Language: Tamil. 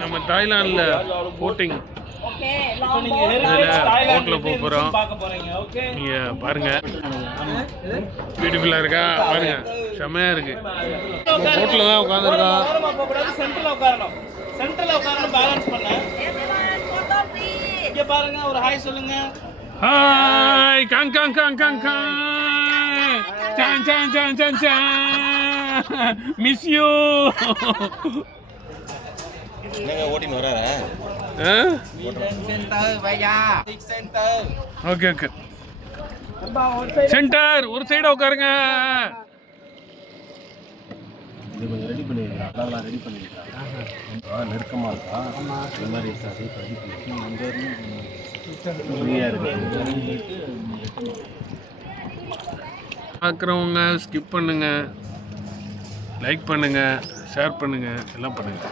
நம்ம தாய்லாந்தில் போட்டிங் போட்டில் போகிறோம். நீங்கள் பாருங்கள், பியூட்டிஃபுல்லாக இருக்கா பாருங்க, செம்மையாக இருக்கு. போட்டில் தான் உட்காந்துருக்கோம். பாருங்க, ஒரு ஹாய் சொல்லுங்க. ஹாய் காங் காங் காங் காங் காங் சான் சான் சான் சான் சான் மிஸ் யூ. என்னங்க ஓட்டின்னு வராரா? ஓகே ஓகே, சென்டர் ஒரு சைடா உட்காருங்க. இது கொஞ்சம் ரெடி பண்ணிருக்கா, அதெல்லாம் ரெடி பண்ணிருக்கா. நெருக்கமாக இருக்கா, இந்த மாதிரி இருக்காது. பார்க்குறவங்க ஸ்கிப் பண்ணுங்க, லைக் பண்ணுங்க, ஷேர் பண்ணுங்க, எல்லாம் பண்ணுங்க.